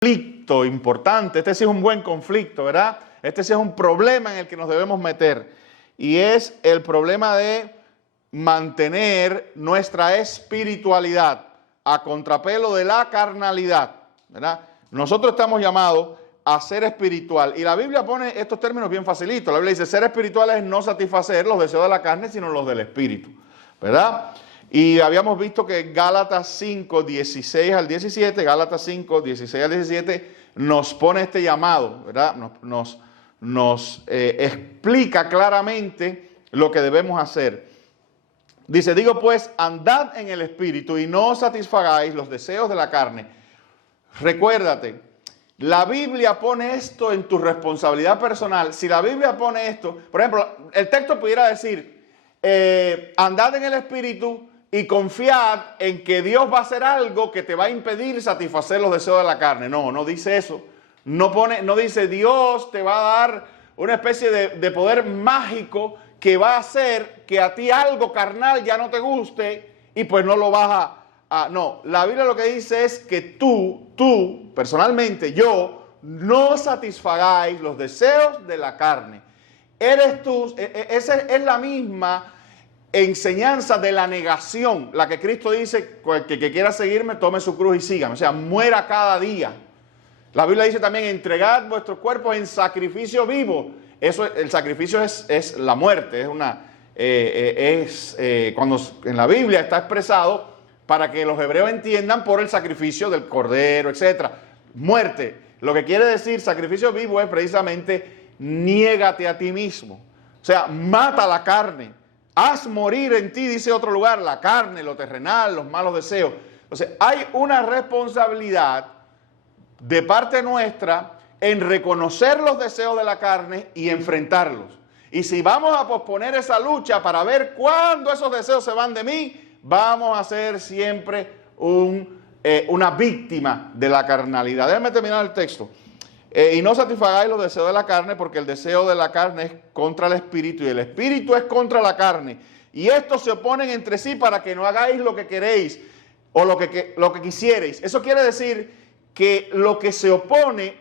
conflicto importante, este sí es un buen conflicto, ¿verdad? Este sí es un problema en el que nos debemos meter, y es el problema de mantener nuestra espiritualidad a contrapelo de la carnalidad, ¿verdad? Nosotros estamos llamados a ser espiritual, y la Biblia pone estos términos bien facilitos. La Biblia dice, ser espiritual es no satisfacer los deseos de la carne, sino los del espíritu, ¿verdad? Y habíamos visto que Gálatas 5, 16 al 17, Gálatas 5, 16 al 17, nos pone este llamado, ¿verdad? Nos explica claramente lo que debemos hacer. Dice, digo pues, andad en el espíritu y no satisfagáis los deseos de la carne. Recuérdate, la Biblia pone esto en tu responsabilidad personal. Si la Biblia pone esto, por ejemplo, el texto pudiera decir, andad en el espíritu y confiad en que Dios va a hacer algo que te va a impedir satisfacer los deseos de la carne. No, no dice eso. No dice Dios te va a dar una especie de poder mágico que va a hacer que a ti algo carnal ya no te guste y pues no lo vas a... No, la Biblia lo que dice es que tú, personalmente, yo, no satisfagáis los deseos de la carne. Eres tú, esa es la misma enseñanza de la negación, la que Cristo dice, que quiera seguirme, tome su cruz y sígame, o sea, muera cada día. La Biblia dice también, entregad vuestros cuerpos en sacrificio vivo. Eso, el sacrificio es la muerte, cuando en la Biblia está expresado para que los hebreos entiendan por el sacrificio del cordero, etc. Muerte, lo que quiere decir sacrificio vivo es precisamente niégate a ti mismo, o sea, mata la carne. Haz morir en ti, dice otro lugar, la carne, lo terrenal, los malos deseos. Entonces, hay una responsabilidad de parte nuestra en reconocer los deseos de la carne y enfrentarlos. Y si vamos a posponer esa lucha para ver cuándo esos deseos se van de mí, vamos a ser siempre una víctima de la carnalidad. Déjame terminar el texto. Y no satisfagáis los deseos de la carne, porque el deseo de la carne es contra el espíritu y el espíritu es contra la carne. Y estos se oponen entre sí para que no hagáis lo que queréis o lo que quisierais. Eso quiere decir que lo que se opone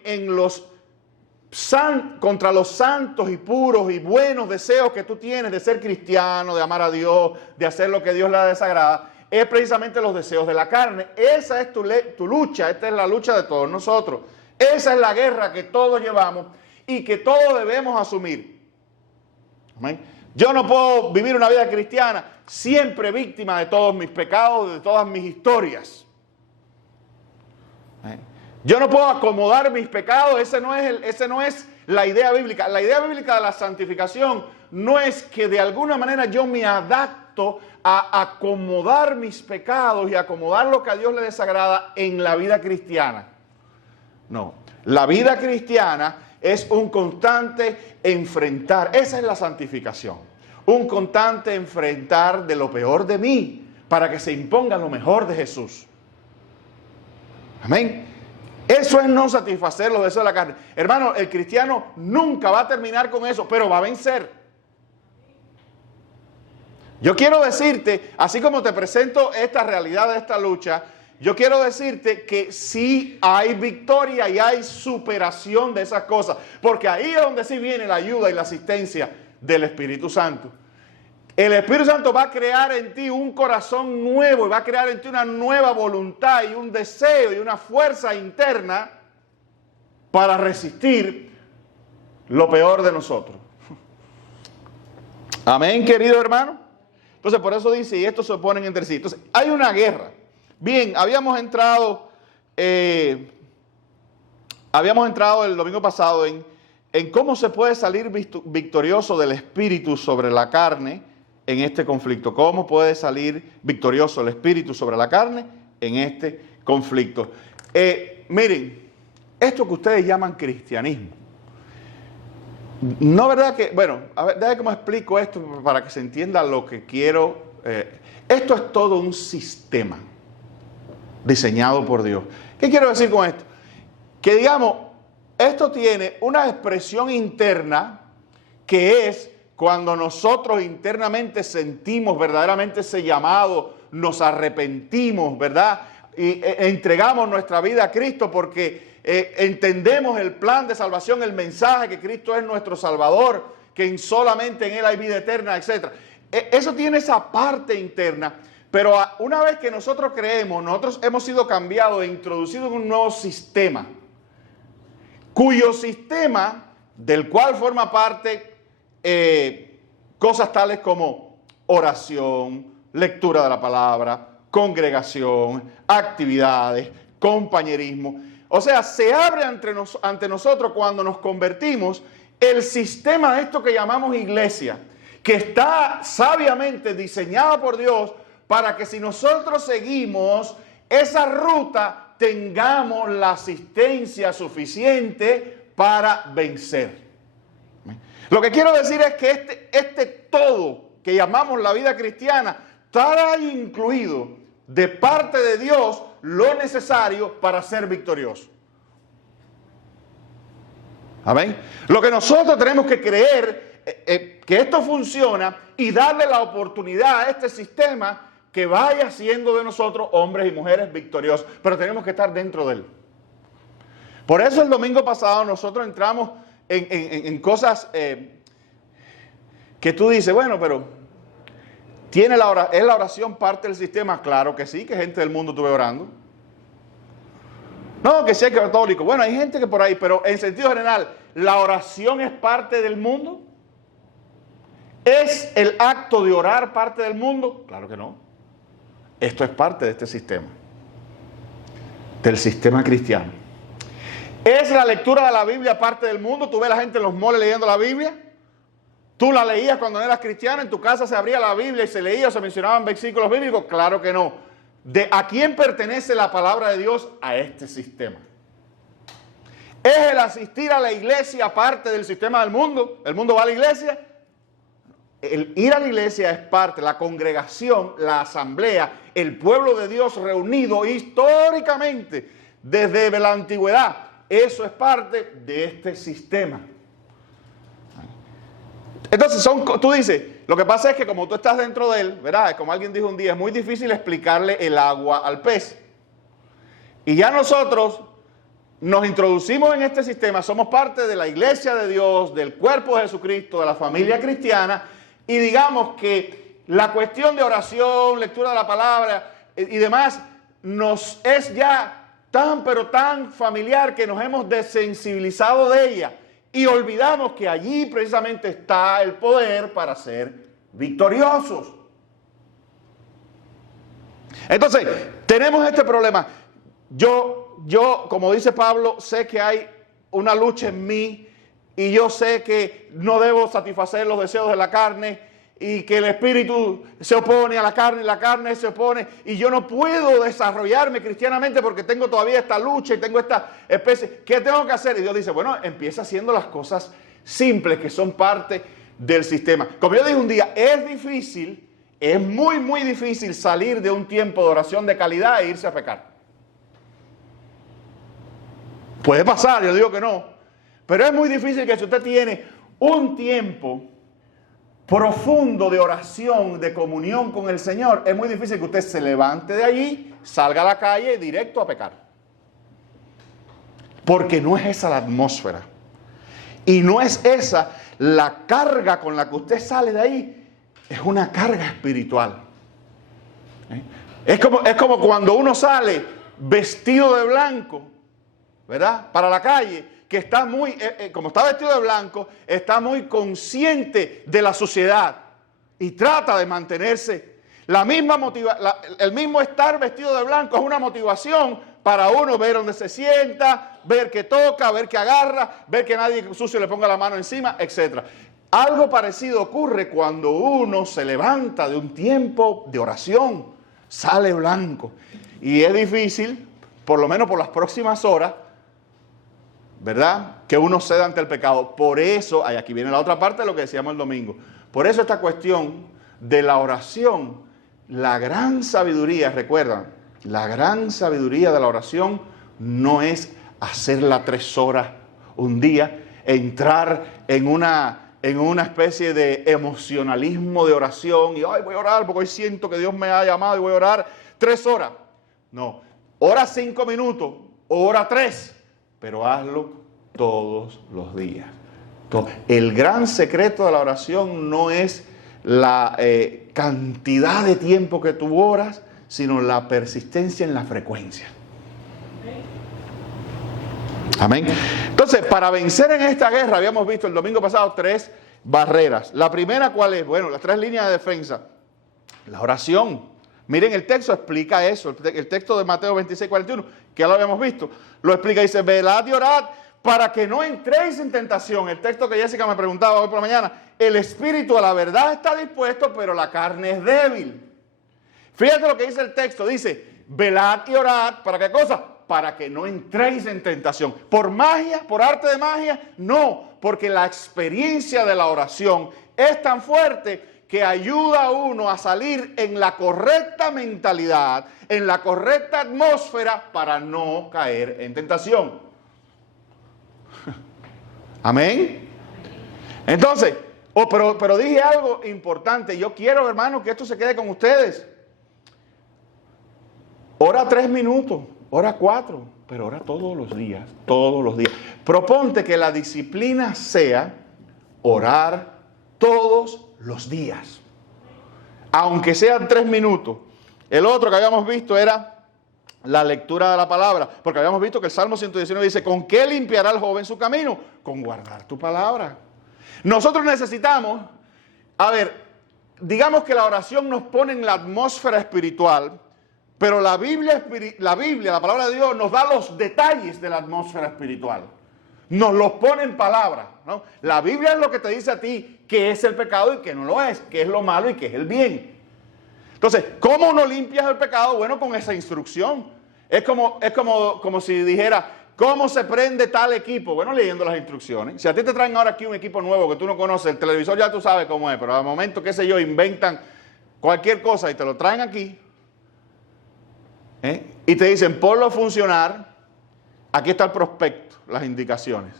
contra los santos y puros y buenos deseos que tú tienes de ser cristiano, de amar a Dios, de hacer lo que Dios le desagrada, es precisamente los deseos de la carne. Esa es tu lucha, esta es la lucha de todos nosotros. Esa es la guerra que todos llevamos y que todos debemos asumir. ¿Amén? Yo no puedo vivir una vida cristiana siempre víctima de todos mis pecados, de todas mis historias. ¿Amén? Yo no puedo acomodar mis pecados, ese no es la idea bíblica. La idea bíblica de la santificación no es que de alguna manera yo me adapto a acomodar mis pecados y acomodar lo que a Dios le desagrada en la vida cristiana. No, la vida cristiana es un constante enfrentar, esa es la santificación, un constante enfrentar de lo peor de mí para que se imponga lo mejor de Jesús. Amén. Eso es no satisfacer los deseos de la carne. Hermano, el cristiano nunca va a terminar con eso, pero va a vencer. Yo quiero decirte, así como te presento esta realidad de esta lucha, yo quiero decirte que sí hay victoria y hay superación de esas cosas, porque ahí es donde sí viene la ayuda y la asistencia del Espíritu Santo. El Espíritu Santo va a crear en ti un corazón nuevo y va a crear en ti una nueva voluntad y un deseo y una fuerza interna para resistir lo peor de nosotros. Amén, querido hermano. Entonces, por eso dice, y estos se oponen entre sí. Entonces, hay una guerra. Bien, habíamos entrado el domingo pasado en cómo se puede salir victorioso del espíritu sobre la carne en este conflicto. ¿Cómo puede salir victorioso el espíritu sobre la carne en este conflicto? Miren, esto que ustedes llaman cristianismo, ¿no verdad que? Bueno, a ver, déjame cómo explico esto para que se entienda lo que quiero. Esto es todo un sistema diseñado por Dios. ¿Qué quiero decir con esto? Que digamos, esto tiene una expresión interna que es cuando nosotros internamente sentimos verdaderamente ese llamado, nos arrepentimos, ¿verdad? Y entregamos nuestra vida a Cristo porque entendemos el plan de salvación, el mensaje que Cristo es nuestro Salvador, que solamente en Él hay vida eterna, etc. Eso tiene esa parte interna, pero una vez que nosotros creemos, nosotros hemos sido cambiados e introducidos en un nuevo sistema, cuyo sistema, del cual forma parte cosas tales como oración, lectura de la palabra, congregación, actividades, compañerismo. O sea, se abre ante nosotros cuando nos convertimos el sistema de esto que llamamos iglesia, que está sabiamente diseñada por Dios para que si nosotros seguimos esa ruta tengamos la asistencia suficiente para vencer. Lo que quiero decir es que este todo que llamamos la vida cristiana trae incluido de parte de Dios lo necesario para ser victorioso. Amén. Lo que nosotros tenemos que creer que esto funciona y darle la oportunidad a este sistema que vaya haciendo de nosotros hombres y mujeres victoriosos, pero tenemos que estar dentro de él. Por eso el domingo pasado nosotros entramos en cosas que tú dices, bueno, pero ¿es la oración parte del sistema? Claro que sí, que gente del mundo estuve orando. No, que sí hay católicos. Bueno, hay gente que por ahí, pero en sentido general, ¿la oración es parte del mundo? ¿Es el acto de orar parte del mundo? Claro que no. Esto es parte de este sistema, del sistema cristiano. ¿Es la lectura de la Biblia parte del mundo? ¿Tú ves a la gente en los moles leyendo la Biblia? ¿Tú la leías cuando no eras cristiano? ¿En tu casa se abría la Biblia y se leía o se mencionaban versículos bíblicos? Claro que no. ¿A quién pertenece la palabra de Dios? A este sistema. ¿Es el asistir a la iglesia parte del sistema del mundo? ¿El mundo va a la iglesia? El ir a la iglesia es parte, la congregación, la asamblea, el pueblo de Dios reunido históricamente desde la antigüedad. Eso es parte de este sistema. Entonces, tú dices, lo que pasa es que como tú estás dentro de él, ¿verdad? Como alguien dijo un día, es muy difícil explicarle el agua al pez. Y ya nosotros nos introducimos en este sistema, somos parte de la iglesia de Dios, del cuerpo de Jesucristo, de la familia cristiana, y digamos que la cuestión de oración, lectura de la palabra y demás, nos es ya tan pero tan familiar que nos hemos desensibilizado de ella. Y olvidamos que allí precisamente está el poder para ser victoriosos. Entonces, tenemos este problema. Yo, como dice Pablo, sé que hay una lucha en mí y yo sé que no debo satisfacer los deseos de la carne y que el espíritu se opone a la carne se opone y yo no puedo desarrollarme cristianamente porque tengo todavía esta lucha y tengo esta especie. ¿Qué tengo que hacer? Y Dios dice, bueno, empieza haciendo las cosas simples que son parte del sistema. Como yo dije un día, es difícil, es muy, muy difícil salir de un tiempo de oración de calidad e irse a pecar. Puede pasar, yo digo que no, pero es muy difícil que si usted tiene un tiempo profundo de oración, de comunión con el Señor, es muy difícil que usted se levante de allí, salga a la calle y directo a pecar. Porque no es esa la atmósfera. Y no es esa la carga con la que usted sale de ahí. Es una carga espiritual. Es como cuando uno sale vestido de blanco, ¿verdad? Para la calle, que está muy, como está vestido de blanco, está muy consciente de la suciedad y trata de mantenerse. El mismo estar vestido de blanco es una motivación para uno ver dónde se sienta, ver qué toca, ver qué agarra, ver que nadie sucio le ponga la mano encima, etc. Algo parecido ocurre cuando uno se levanta de un tiempo de oración, sale blanco. Y es difícil, por lo menos por las próximas horas, ¿verdad? Que uno ceda ante el pecado. Por eso, aquí viene la otra parte de lo que decíamos el domingo. Por eso esta cuestión de la oración, la gran sabiduría, recuerdan, la gran sabiduría de la oración no es hacerla 3 horas un día, entrar en una especie de emocionalismo de oración y voy a orar porque hoy siento que Dios me ha llamado y voy a orar 3 horas. No, ora 5 minutos, ora 3. pero hazlo todos los días. El gran secreto de la oración no es la cantidad de tiempo que tú oras, sino la persistencia en la frecuencia. Amén. Entonces, para vencer en esta guerra, habíamos visto el domingo pasado 3 barreras. La primera, ¿cuál es? Bueno, las 3 líneas de defensa. La oración. Miren, el texto explica eso. El texto de Mateo 26, 41, que ya lo habíamos visto, lo explica. Dice, velad y orad para que no entréis en tentación. El texto que Jessica me preguntaba hoy por la mañana. El espíritu a la verdad está dispuesto, pero la carne es débil. Fíjate lo que dice el texto. Dice, velad y orad, ¿para qué cosa? Para que no entréis en tentación. ¿Por magia? ¿Por arte de magia? No, porque la experiencia de la oración es tan fuerte que ayuda a uno a salir en la correcta mentalidad, en la correcta atmósfera para no caer en tentación. Amén. Entonces, pero dije algo importante. Yo quiero, hermano, que esto se quede con ustedes. Ora 3 minutos. Ora 4, pero ora todos los días, todos los días. Proponte que la disciplina sea orar todos los días, aunque sean 3 minutos. El otro que habíamos visto era la lectura de la palabra, porque habíamos visto que el Salmo 119 dice, ¿con qué limpiará el joven su camino? Con guardar tu palabra. Nosotros necesitamos, digamos que la oración nos pone en la atmósfera espiritual. Pero la Biblia, la palabra de Dios, nos da los detalles de la atmósfera espiritual. Nos los pone en palabras, ¿no? La Biblia es lo que te dice a ti qué es el pecado y qué no lo es, qué es lo malo y qué es el bien. Entonces, ¿cómo uno limpia el pecado? Bueno, con esa instrucción. Es como si dijera, ¿cómo se prende tal equipo? Bueno, leyendo las instrucciones. Si a ti te traen ahora aquí un equipo nuevo que tú no conoces, el televisor ya tú sabes cómo es, pero al momento, qué sé yo, inventan cualquier cosa y te lo traen aquí. Y te dicen, ponlo a funcionar, aquí está el prospecto, las indicaciones.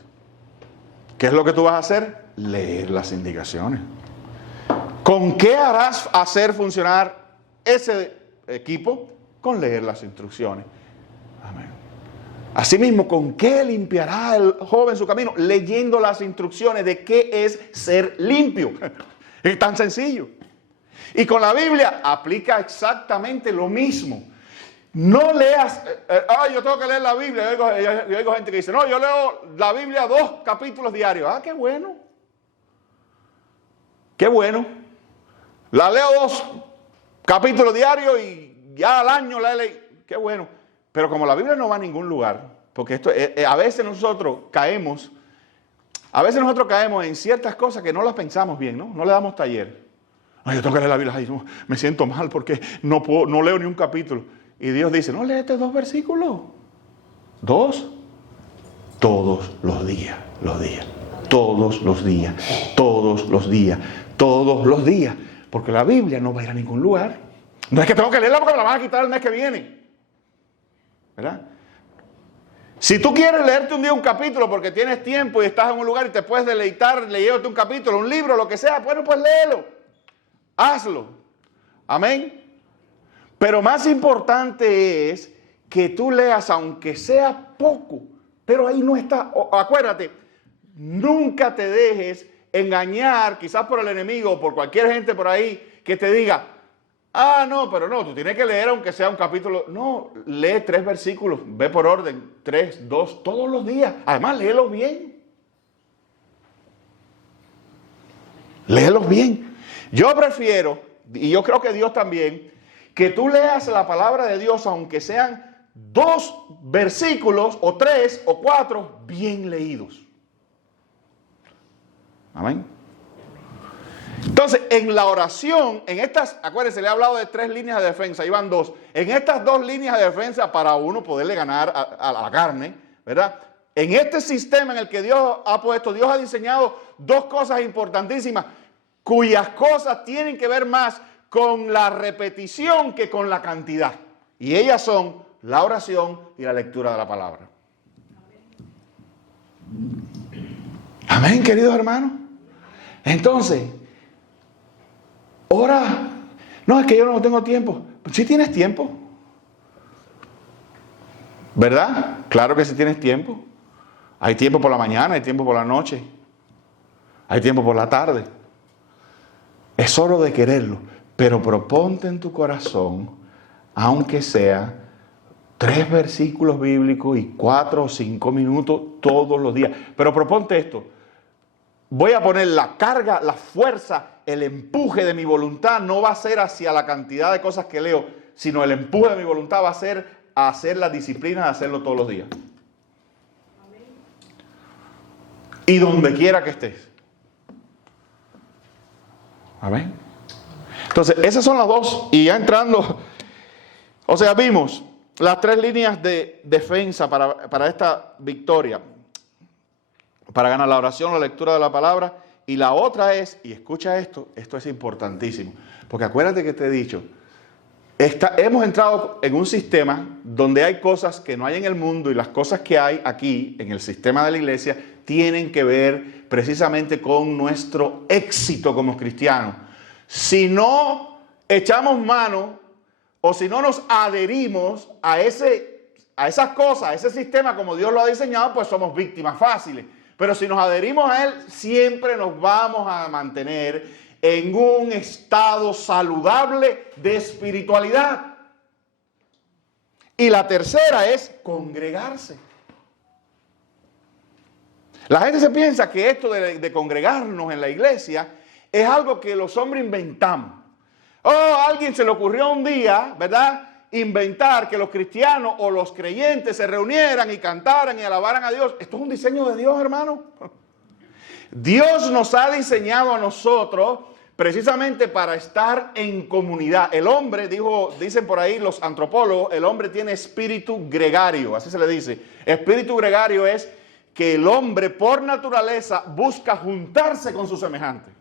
¿Qué es lo que tú vas a hacer? Leer las indicaciones. ¿Con qué harás hacer funcionar ese equipo? Con leer las instrucciones. Amén. Asimismo, ¿con qué limpiará el joven su camino? Leyendo las instrucciones de qué es ser limpio. Es tan sencillo. Y con la Biblia aplica exactamente lo mismo. No leas, yo tengo que leer la Biblia. Yo oigo gente que dice, no, yo leo la Biblia 2 capítulos diarios. Qué bueno. Qué bueno. La leo 2 capítulos diarios y ya al año la leí. Qué bueno. Pero como la Biblia no va a ningún lugar, porque esto a veces nosotros caemos en ciertas cosas que no las pensamos bien, ¿no? No le damos taller. Yo tengo que leer la Biblia. Ay, me siento mal porque no leo ni un capítulo. Y Dios dice, no, léete 2 versículos. 2. Todos los días. Todos los días. Todos los días. Todos los días. Porque la Biblia no va a ir a ningún lugar. No es que tengo que leerla porque me la van a quitar el mes que viene. ¿Verdad? Si tú quieres leerte un día un capítulo porque tienes tiempo y estás en un lugar y te puedes deleitar leyéndote un capítulo, un libro, lo que sea, bueno, pues léelo. Hazlo. Amén. Pero más importante es que tú leas, aunque sea poco, pero ahí no está. Acuérdate, nunca te dejes engañar, quizás por el enemigo o por cualquier gente por ahí que te diga, no, pero no, tú tienes que leer aunque sea un capítulo. No, lee 3 versículos, ve por orden, 3, 2, todos los días. Además, léelos bien. Léelos bien. Yo prefiero, y yo creo que Dios también, que tú leas la palabra de Dios, aunque sean 2 versículos, o 3, o 4, bien leídos. Amén. Entonces, en la oración, acuérdense, le he hablado de 3 líneas de defensa, ahí van 2. En estas 2 líneas de defensa, para uno poderle ganar a la carne, ¿verdad? En este sistema en el que Dios ha puesto, Dios ha diseñado 2 cosas importantísimas, cuyas cosas tienen que ver más con la repetición que con la cantidad. Y ellas son la oración y la lectura de la palabra. Amén, queridos hermanos. Entonces, ora. No, es que yo no tengo tiempo. Sí tienes tiempo. ¿Verdad? Claro que sí tienes tiempo. Hay tiempo por la mañana, hay tiempo por la noche, hay tiempo por la tarde. Es solo de quererlo, pero proponte en tu corazón, aunque sea 3 versículos bíblicos y 4 o 5 minutos todos los días. Pero proponte esto: voy a poner la carga, la fuerza, el empuje de mi voluntad no va a ser hacia la cantidad de cosas que leo, sino el empuje de mi voluntad va a ser a hacer la disciplina de hacerlo todos los días. Y donde quiera que estés. Amén. Entonces, esas son las dos. Y ya entrando, o sea, vimos las 3 líneas de defensa para esta victoria. Para ganar la oración, la lectura de la palabra. Y la otra es, y escucha esto es importantísimo. Porque acuérdate que te he dicho, hemos entrado en un sistema donde hay cosas que no hay en el mundo y las cosas que hay aquí en el sistema de la iglesia tienen que ver precisamente con nuestro éxito como cristianos. Si no echamos mano o si no nos adherimos a esas cosas, a ese sistema como Dios lo ha diseñado, pues somos víctimas fáciles. Pero si nos adherimos a Él, siempre nos vamos a mantener en un estado saludable de espiritualidad. Y la tercera es congregarse. La gente se piensa que esto de congregarnos en la iglesia es algo que los hombres inventamos. A alguien se le ocurrió un día, ¿verdad?, inventar que los cristianos o los creyentes se reunieran y cantaran y alabaran a Dios. Esto es un diseño de Dios, hermano. Dios nos ha diseñado a nosotros precisamente para estar en comunidad. El hombre, dicen por ahí los antropólogos, el hombre tiene espíritu gregario, así se le dice. Espíritu gregario es que el hombre por naturaleza busca juntarse con sus semejantes.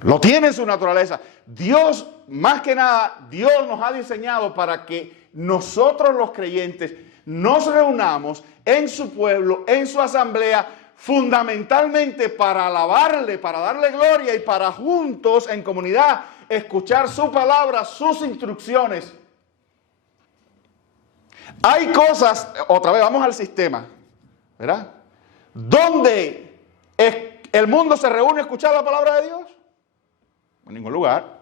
Lo tiene en su naturaleza. Dios, más que nada, Dios nos ha diseñado para que nosotros los creyentes nos reunamos en su pueblo, en su asamblea, fundamentalmente para alabarle, para darle gloria y para juntos en comunidad escuchar su palabra, sus instrucciones. Hay cosas, otra vez vamos al sistema, ¿verdad?, donde el mundo se reúne a escuchar la palabra de Dios. En ningún lugar.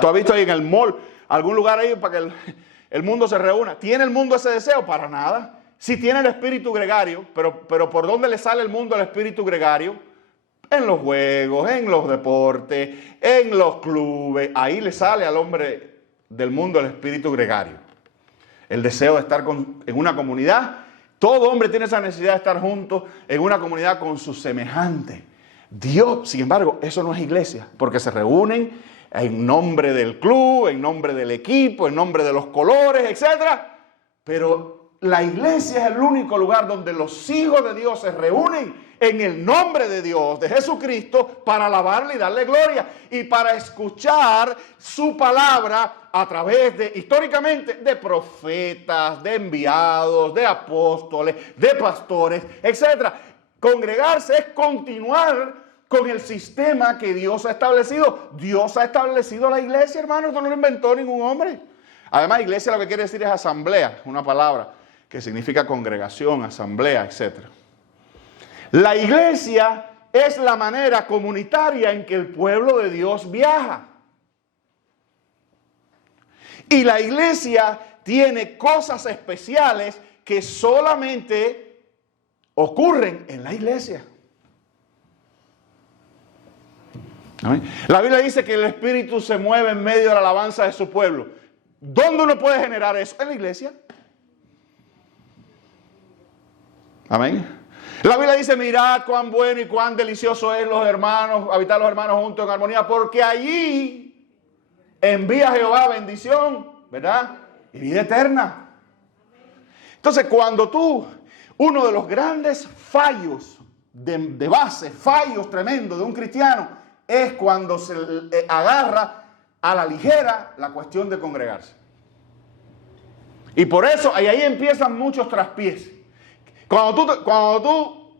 ¿Tú has visto ahí en el mall algún lugar ahí para que el mundo se reúna? ¿Tiene el mundo ese deseo? Para nada. Sí tiene el espíritu gregario, pero ¿por dónde le sale el mundo el espíritu gregario? En los juegos, en los deportes, en los clubes. Ahí le sale al hombre del mundo el espíritu gregario. El deseo de estar en una comunidad. Todo hombre tiene esa necesidad de estar juntos en una comunidad con sus semejantes. Dios, sin embargo, eso no es iglesia, porque se reúnen en nombre del club, en nombre del equipo, en nombre de los colores, etc. Pero la iglesia es el único lugar donde los hijos de Dios se reúnen en el nombre de Dios, de Jesucristo, para alabarle y darle gloria y para escuchar su palabra a través de, históricamente, de profetas, de enviados, de apóstoles, de pastores, etc. Congregarse es continuar con el sistema que Dios ha establecido. Dios ha establecido la iglesia, hermano. Esto no lo inventó ningún hombre. Además, iglesia lo que quiere decir es asamblea, una palabra que significa congregación, asamblea, etc. La iglesia es la manera comunitaria en que el pueblo de Dios viaja. Y la iglesia tiene cosas especiales que solamente ocurren en la iglesia. La Biblia dice que el Espíritu se mueve en medio de la alabanza de su pueblo. ¿Dónde uno puede generar eso? En la iglesia. Amén. La Biblia dice, mirad cuán bueno y cuán delicioso es los hermanos, habitar los hermanos juntos en armonía, porque allí envía Jehová bendición, ¿verdad?, y vida eterna. Entonces, cuando uno de los grandes fallos de base, fallos tremendos de un cristiano, es cuando se agarra a la ligera la cuestión de congregarse. Y por eso, ahí empiezan muchos traspiés. Cuando tú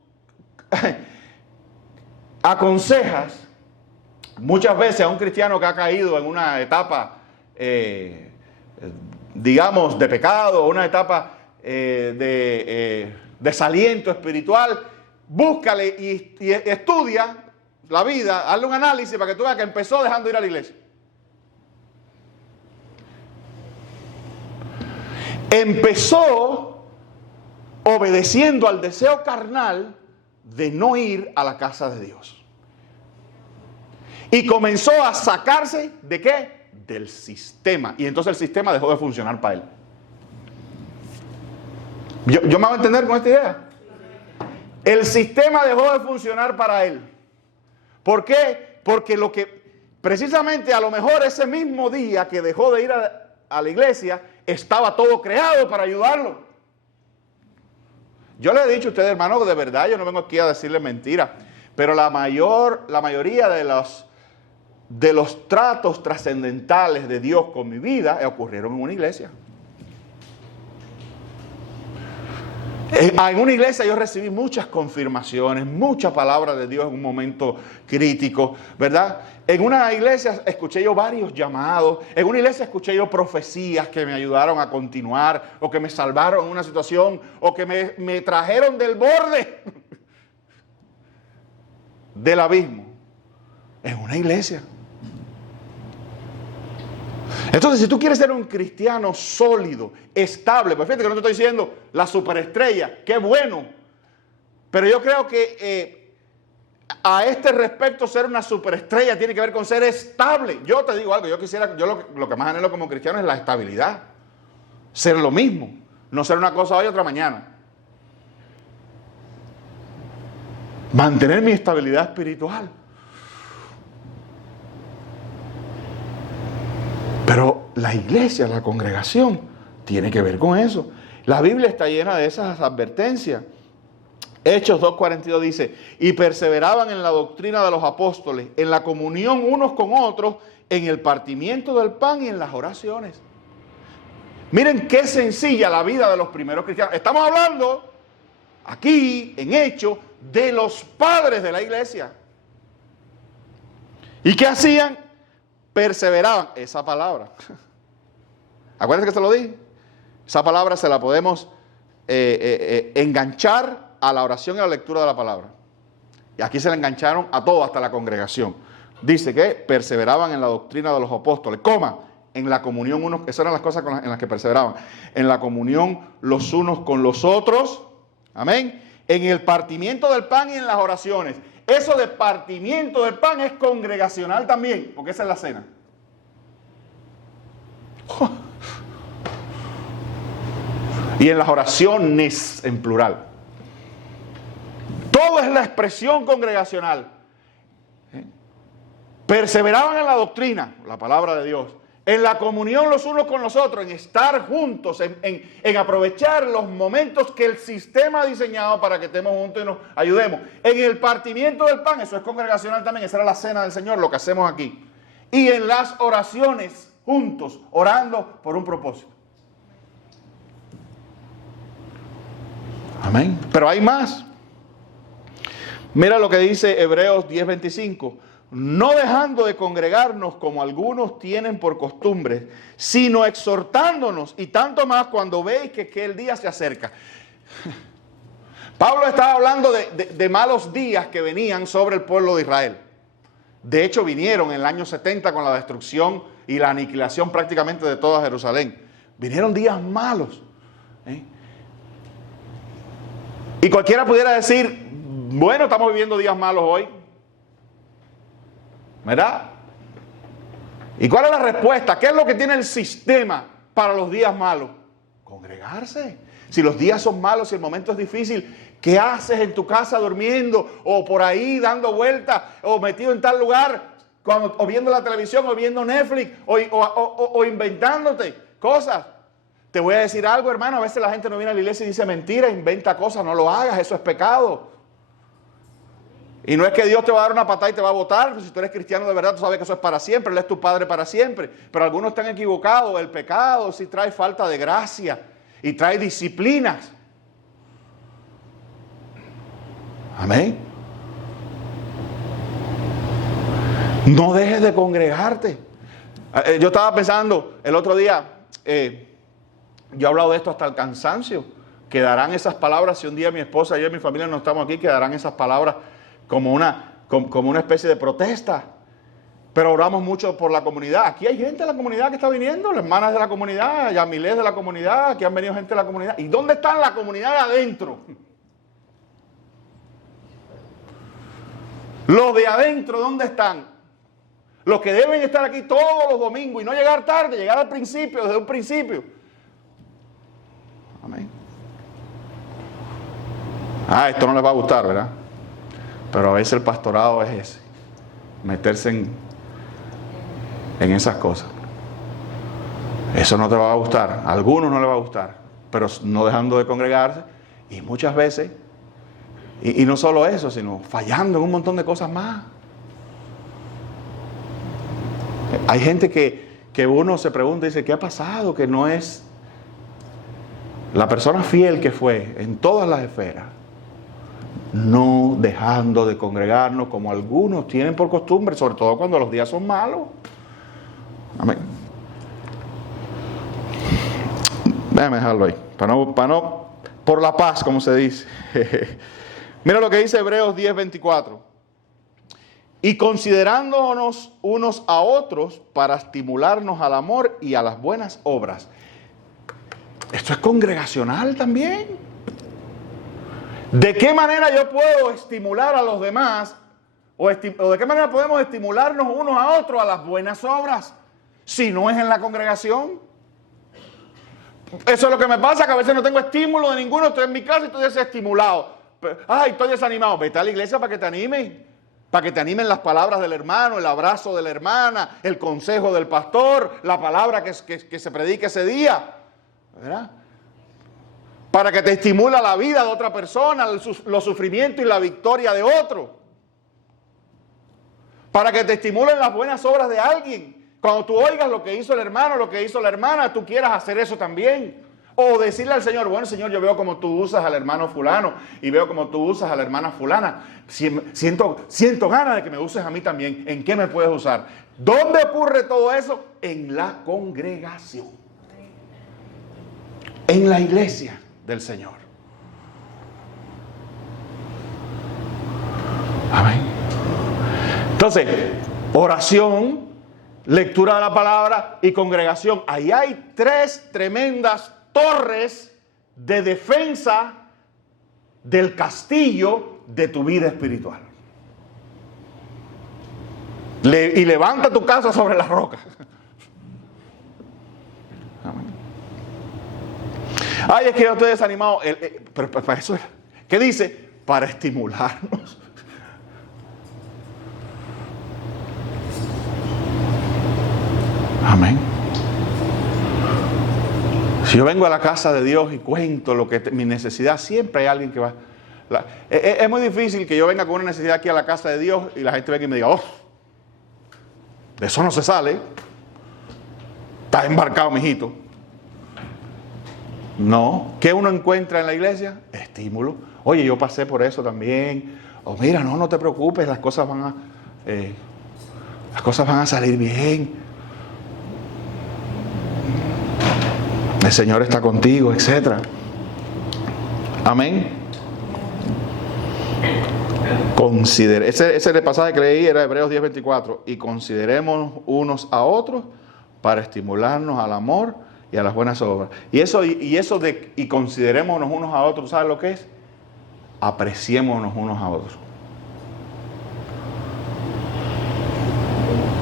aconsejas muchas veces a un cristiano que ha caído en una etapa de digamos, de pecado, una etapa de desaliento espiritual, búscale y estudia la vida, hazle un análisis para que tú veas que empezó dejando de ir a la iglesia. Empezó obedeciendo al deseo carnal de no ir a la casa de Dios. Y comenzó a sacarse ¿de qué? Del sistema. Y entonces el sistema dejó de funcionar para él. ¿Yo me voy a entender con esta idea? El sistema dejó de funcionar para él. ¿Por qué? Porque precisamente a lo mejor ese mismo día que dejó de ir a la iglesia, estaba todo creado para ayudarlo. Yo le he dicho a ustedes, hermano, de verdad, yo no vengo aquí a decirles mentiras, pero la mayoría de los tratos trascendentales de Dios con mi vida ocurrieron en una iglesia. En una iglesia yo recibí muchas confirmaciones, muchas palabras de Dios en un momento crítico, ¿verdad? En una iglesia escuché yo varios llamados, en una iglesia escuché yo profecías que me ayudaron a continuar, o que me salvaron en una situación, o que me trajeron del borde del abismo. En una iglesia. Entonces, si tú quieres ser un cristiano sólido, estable, pues fíjate que no te estoy diciendo la superestrella, qué bueno. Pero yo creo que a este respecto ser una superestrella tiene que ver con ser estable. Yo te digo algo, yo lo que más anhelo como cristiano es la estabilidad. Ser lo mismo, no ser una cosa hoy y otra mañana. Mantener mi estabilidad espiritual. Pero la iglesia, la congregación, tiene que ver con eso. La Biblia está llena de esas advertencias. Hechos 2:42 dice, y perseveraban en la doctrina de los apóstoles, en la comunión unos con otros, en el partimiento del pan y en las oraciones. Miren qué sencilla la vida de los primeros cristianos. Estamos hablando aquí, en Hechos, de los padres de la iglesia. ¿Y qué hacían? Perseveraban, esa palabra. Acuérdense que se lo dije. Esa palabra se la podemos enganchar a la oración y a la lectura de la palabra. Y aquí se la engancharon a todo, hasta la congregación. Dice que perseveraban en la doctrina de los apóstoles, en la comunión unos, esas eran las cosas en las que perseveraban, en la comunión los unos con los otros, amén, en el partimiento del pan y en las oraciones. Eso de partimiento del pan es congregacional también, porque esa es la cena. Y en las oraciones en plural. Todo es la expresión congregacional. Perseveraban en la doctrina, la palabra de Dios, en la comunión los unos con los otros, en estar juntos, en aprovechar los momentos que el sistema ha diseñado para que estemos juntos y nos ayudemos. En el partimiento del pan, eso es congregacional también, esa era la cena del Señor, lo que hacemos aquí. Y en las oraciones, juntos, orando por un propósito. Amén. Pero hay más. Mira lo que dice Hebreos 10:25. No dejando de congregarnos como algunos tienen por costumbre, sino exhortándonos, y tanto más cuando veis que el día se acerca. Pablo estaba hablando de malos días que venían sobre el pueblo de Israel. De hecho, vinieron en el año 70 con la destrucción y la aniquilación prácticamente de toda Jerusalén. Vinieron días malos. Y cualquiera pudiera decir, bueno, estamos viviendo días malos hoy. ¿Verdad? ¿Y cuál es la respuesta? ¿Qué es lo que tiene el sistema para los días malos? Congregarse. Si los días son malos, si el momento es difícil, ¿qué haces en tu casa durmiendo? O por ahí dando vueltas, o metido en tal lugar, o viendo la televisión, o viendo Netflix, o inventándote cosas. Te voy a decir algo, hermano, a veces la gente no viene a la iglesia y dice mentira, inventa cosas, no lo hagas, eso es pecado. Y no es que Dios te va a dar una patada y te va a botar. Si tú eres cristiano de verdad, tú sabes que eso es para siempre. Él es tu Padre para siempre. Pero algunos están equivocados. El pecado sí trae falta de gracia y trae disciplinas. Amén. No dejes de congregarte. Yo estaba pensando el otro día, Yo he hablado de esto hasta el cansancio. Quedarán esas palabras, si un día mi esposa y yo y mi familia no estamos aquí, quedarán esas palabras como una especie de protesta. Pero oramos mucho por la comunidad. Aquí hay gente de la comunidad que está viniendo, las hermanas de la comunidad, Yamilés de la comunidad, aquí han venido gente de la comunidad. ¿Y dónde está la comunidad de adentro? Los de adentro, ¿dónde están? Los que deben estar aquí todos los domingos y no llegar tarde, llegar al principio, desde un principio. Amén. Esto no les va a gustar, ¿verdad? Pero a veces el pastorado es ese, meterse en esas cosas. Eso no te va a gustar, a algunos no les va a gustar, pero no dejando de congregarse y muchas veces, y no solo eso, sino fallando en un montón de cosas más. Hay gente que uno se pregunta y dice, ¿qué ha pasado? Que no es la persona fiel que fue en todas las esferas, no dejando de congregarnos como algunos tienen por costumbre, sobre todo cuando los días son malos. Amén. Déjame dejarlo ahí, por la paz, como se dice. Mira lo que dice Hebreos 10:24. Y considerándonos unos a otros para estimularnos al amor y a las buenas obras. Esto es congregacional también. ¿De qué manera yo puedo estimular a los demás? ¿O de qué manera podemos estimularnos unos a otros a las buenas obras? Si no es en la congregación. Eso es lo que me pasa, que a veces no tengo estímulo de ninguno. Estoy en mi casa y estoy desestimulado. Estoy desanimado. Vete a la iglesia para que te animen. Para que te animen las palabras del hermano, el abrazo de la hermana, el consejo del pastor, la palabra que se predique ese día. ¿Verdad? Para que te estimule la vida de otra persona, los sufrimientos y la victoria de otro. Para que te estimulen las buenas obras de alguien. Cuando tú oigas lo que hizo el hermano, lo que hizo la hermana, tú quieras hacer eso también. O decirle al Señor, bueno Señor, yo veo como tú usas al hermano fulano y veo como tú usas a la hermana fulana. Siento ganas de que me uses a mí también. ¿En qué me puedes usar? ¿Dónde ocurre todo eso? En la congregación. En la iglesia del Señor. Amén. Entonces, oración, lectura de la palabra y congregación. Ahí hay 3 tremendas torres de defensa del castillo de tu vida espiritual. Y levanta tu casa sobre las rocas. Amén. Es que yo estoy desanimado. Pero para eso, ¿qué dice? Para estimularnos. Amén. Si yo vengo a la casa de Dios y cuento mi necesidad, siempre hay alguien que va. Es muy difícil que yo venga con una necesidad aquí a la casa de Dios y la gente venga y me diga, de eso no se sale. Estás embarcado, mijito. No. ¿Qué uno encuentra en la iglesia? Estímulo. Oye, yo pasé por eso también. Mira, no te preocupes, las cosas van a salir bien. El Señor está contigo, etc. Amén. Ese es el pasaje que leí, era Hebreos 10:24. Y consideremos unos a otros para estimularnos al amor y a las buenas obras. Y eso de considerémonos unos a otros, ¿sabes lo que es? Apreciémonos unos a otros.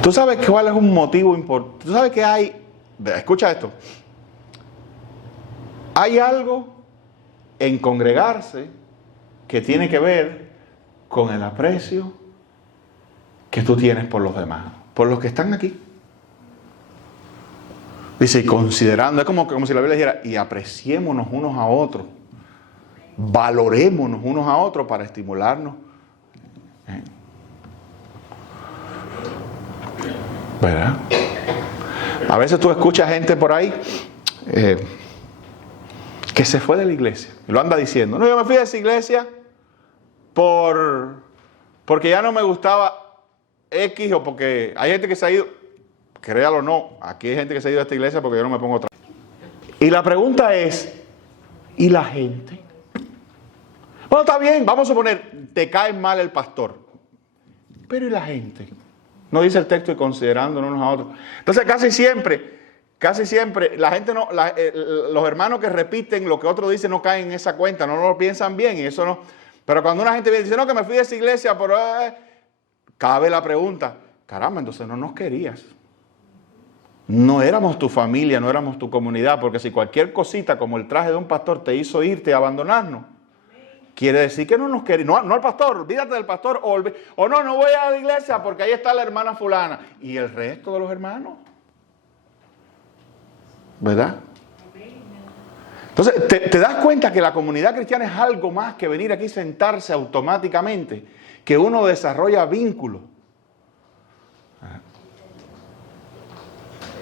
¿Tú sabes cuál es un motivo importante? ¿Tú sabes que hay? Escucha esto. Hay algo en congregarse que tiene que ver con el aprecio que tú tienes por los demás, por los que están aquí. Dice, y considerando, es como si la Biblia dijera, y apreciémonos unos a otros, valorémonos unos a otros para estimularnos. ¿Verdad? A veces tú escuchas gente por ahí que se fue de la iglesia y lo anda diciendo, no, yo me fui de esa iglesia porque ya no me gustaba X, o porque hay gente que se ha ido, créalo o no, aquí hay gente que se ha ido de esta iglesia porque yo no me pongo otra. Y la pregunta es, ¿y la gente? Bueno, está bien, vamos a suponer, te cae mal el pastor. Pero ¿y la gente? No dice el texto y considerándonos unos a otros. Entonces casi siempre, la gente no, los hermanos que repiten lo que otro dice no caen en esa cuenta, no lo piensan bien y eso no. Pero cuando una gente viene y dice, no, que me fui de esa iglesia, pero cabe la pregunta, caramba, entonces no nos querías. No éramos tu familia, no éramos tu comunidad, porque si cualquier cosita como el traje de un pastor te hizo irte y abandonarnos, quiere decir que no nos querías. No al pastor, olvídate del pastor, o no voy a la iglesia porque ahí está la hermana fulana. ¿Y el resto de los hermanos? ¿Verdad? Entonces, te das cuenta que la comunidad cristiana es algo más que venir aquí y sentarse automáticamente, que uno desarrolla vínculos,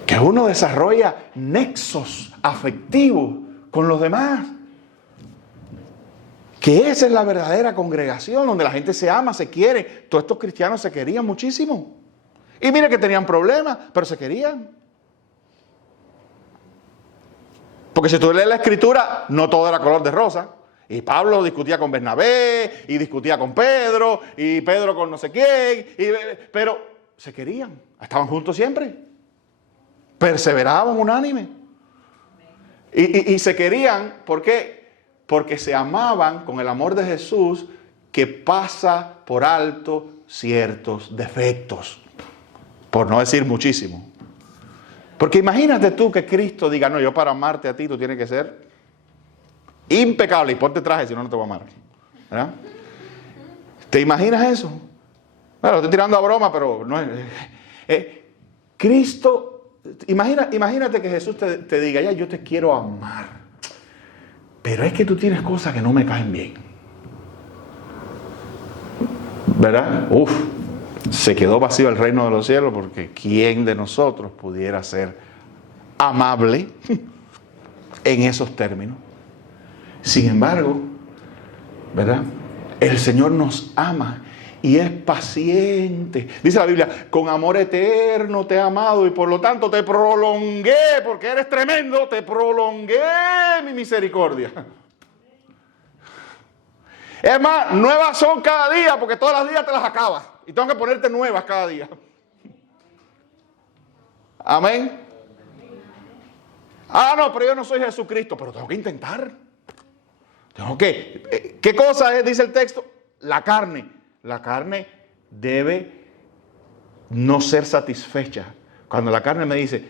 que uno desarrolla nexos afectivos con los demás, que esa es la verdadera congregación donde la gente se ama, se quiere. Todos estos cristianos se querían muchísimo y mire que tenían problemas, pero se querían. Porque si tú lees la escritura, no todo era color de rosa. Y Pablo discutía con Bernabé, y discutía con Pedro, y Pedro con no sé quién, pero se querían, estaban juntos siempre. Perseveraban unánime. Y se querían, ¿por qué? Porque se amaban con el amor de Jesús que pasa por alto ciertos defectos. Por no decir muchísimo. Porque imagínate tú que Cristo diga, no, yo para amarte a ti tú tienes que ser impecable y ponte traje, si no, no te voy a amar. ¿Verdad? ¿Te imaginas eso? Bueno, lo estoy tirando a broma, pero no es... Cristo... Imagínate que Jesús te diga, ya yo te quiero amar, pero es que tú tienes cosas que no me caen bien. ¿Verdad? Se quedó vacío el reino de los cielos porque ¿quién de nosotros pudiera ser amable en esos términos? Sin embargo, ¿verdad? El Señor nos ama y es paciente. Dice la Biblia, con amor eterno te he amado y por lo tanto te prolongué, porque eres tremendo, te prolongué mi misericordia. Es más, nuevas son cada día, porque todas las días te las acabas y tengo que ponerte nuevas cada día. Amén. No, pero yo no soy Jesucristo, pero tengo que intentar. ¿Qué cosa es? Dice el texto, la carne. La carne debe no ser satisfecha. Cuando la carne me dice,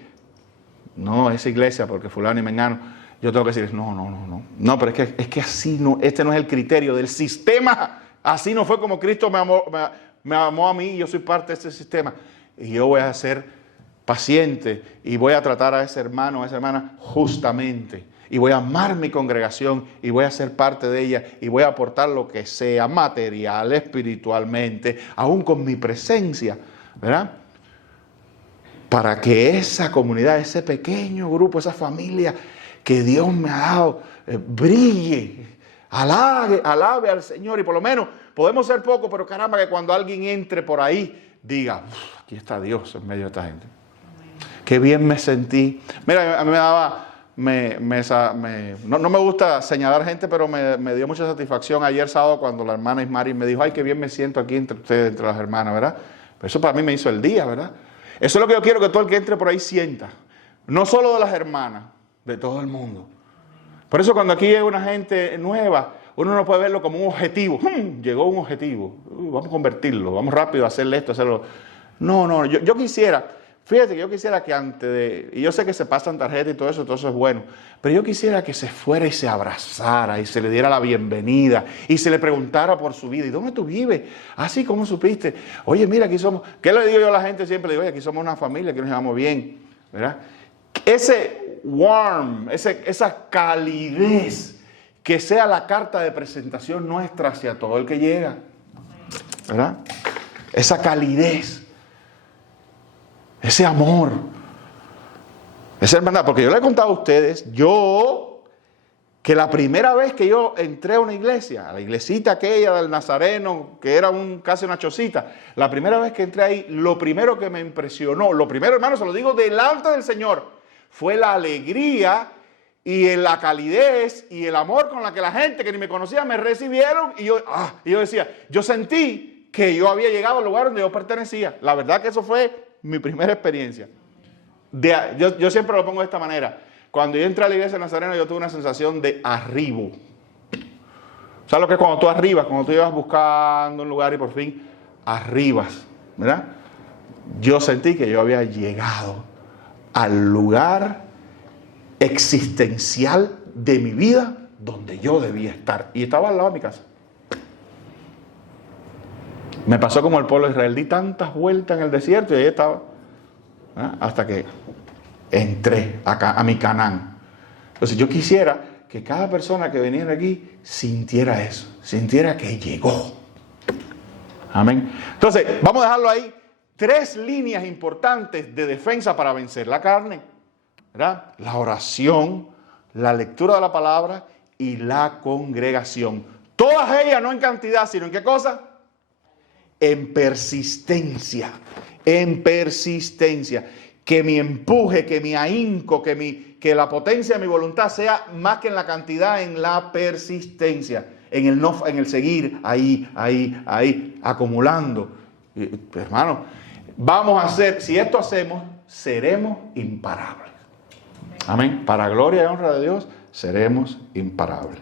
no, esa iglesia porque fulano y mengano, yo tengo que decir, no, pero es que así no, este no es el criterio del sistema. Así no fue como Cristo me amó a mí y yo soy parte de ese sistema. Y yo voy a ser paciente y voy a tratar a ese hermano, a esa hermana justamente. Y voy a amar mi congregación y voy a ser parte de ella y voy a aportar lo que sea material, espiritualmente, aún con mi presencia, ¿verdad? Para que esa comunidad, ese pequeño grupo, esa familia que Dios me ha dado, brille, alabe al Señor. Y por lo menos podemos ser pocos, pero caramba, que cuando alguien entre por ahí, diga, aquí está Dios en medio de esta gente. Qué bien me sentí. Mira, a mí me daba... no me gusta señalar gente, pero me dio mucha satisfacción ayer sábado cuando la hermana Ismari me dijo, ay, qué bien me siento aquí entre ustedes, entre las hermanas, ¿verdad? Pero eso para mí me hizo el día, ¿verdad? Eso es lo que yo quiero que todo el que entre por ahí sienta. No solo de las hermanas, de todo el mundo. Por eso cuando aquí llega una gente nueva, uno no puede verlo como un objetivo. Llegó un objetivo, vamos a convertirlo, vamos rápido a hacerle esto, hacerlo. No, yo quisiera... Fíjate que yo quisiera que antes de... Y yo sé que se pasan tarjetas y todo eso es bueno. Pero yo quisiera que se fuera y se abrazara y se le diera la bienvenida y se le preguntara por su vida. ¿Y dónde tú vives? Así, ¿cómo supiste? Oye, mira, aquí somos... ¿Qué le digo yo a la gente siempre? Le digo, oye, aquí somos una familia, aquí nos llevamos bien. ¿Verdad? Ese warm, esa calidez, que sea la carta de presentación nuestra hacia todo el que llega. ¿Verdad? Esa calidez. Ese amor, esa hermandad, porque yo le he contado a ustedes, que la primera vez que yo entré a una iglesia, a la iglesita aquella del Nazareno, que era casi una chocita, la primera vez que entré ahí, lo primero que me impresionó, lo primero, hermano, se lo digo delante del Señor, fue la alegría y en la calidez y el amor con la que la gente que ni me conocía me recibieron. Y yo decía, yo sentí que yo había llegado al lugar donde yo pertenecía. La verdad que eso fue mi primera experiencia. Yo siempre lo pongo de esta manera. Cuando yo entré a la iglesia nazarena, yo tuve una sensación de arribo. ¿Sabes lo que es cuando tú arribas? Cuando tú ibas buscando un lugar y por fin arribas, ¿verdad? Yo sentí que yo había llegado al lugar existencial de mi vida donde yo debía estar. Y estaba al lado de mi casa. Me pasó como el pueblo de Israel. Di tantas vueltas en el desierto y ahí estaba. Hasta que entré a mi Canaán. Entonces yo quisiera que cada persona que viniera aquí sintiera eso, sintiera que llegó. Amén. Entonces, vamos a dejarlo ahí. 3 líneas importantes de defensa para vencer la carne, ¿verdad? La oración, la lectura de la palabra y la congregación. Todas ellas no en cantidad, sino en ¿qué cosa? En persistencia. En persistencia. Que mi empuje, que mi ahínco, que la potencia de mi voluntad sea más que en la cantidad, en la persistencia, en el seguir ahí, acumulando. Hermano, vamos a hacer, si esto hacemos, seremos imparables. Amén. Para gloria y honra de Dios, seremos imparables.